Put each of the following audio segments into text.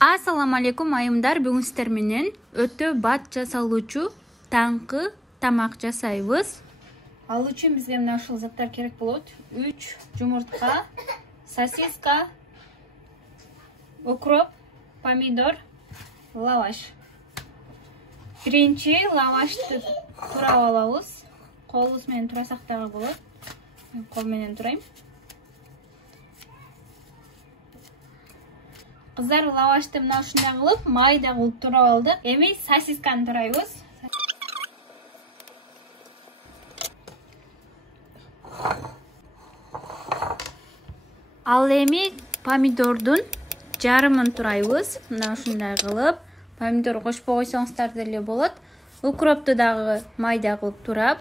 Assalamu alaikum айымдар, бүгін сіздер менен өтө бат жасалуучу таңкы тамак жасайбыз. Ал үчүн бизге мына ушул заттар керек болот. 3 жумуртка, сосиска, укроп, помидор, лаваш. Биринчи лавашты турап алабыз. Колубуз менен турасак дагы болот. Мен кол менен турайм. Кыздар, лавашты мына ушундай кылып, майда кылып турап алдык. Эми сосисканы турайбыз. Ал эми помидордун жарымын турайбыз. Мына ушундай кылып, помидор кошпой койсоңуздар деле болот. Укропту дагы майда кылып турап.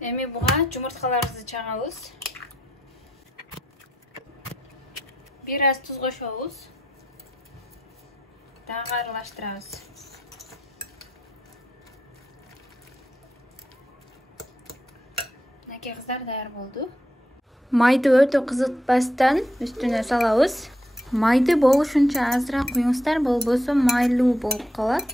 Эми буга жумурткаларыбызды чагабыз. Бир аз туз кошобуз. Дагы аралаштырабыз. Мынакей кыздар даяр болду. Майды өтө кызытпастан үстүнө салабыз. Майды болушунча азыраак куюңуздар, болбосо майлуу болуп калат.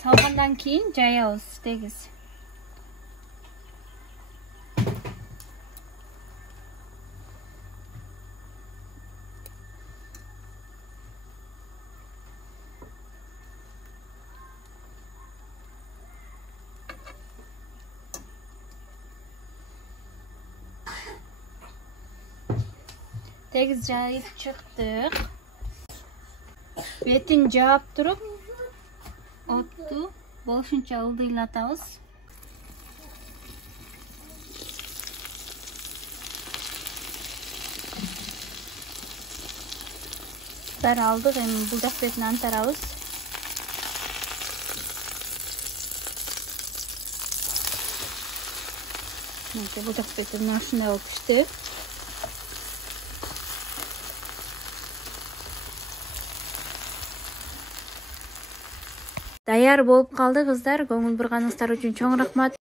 Салгандан кийин жаябыз тегиз. Тегиз жайып чыктык. Бетин жаап туруп, отту болушунча ылдыйлатабыз. Баары алдык, эми бул жак бетин антарабыз. Бул жак бети мына ушундай болуп пишти. Даяр болуп калды кыздар. Көңүл бурганыңыздар үчүн чоң рахмат.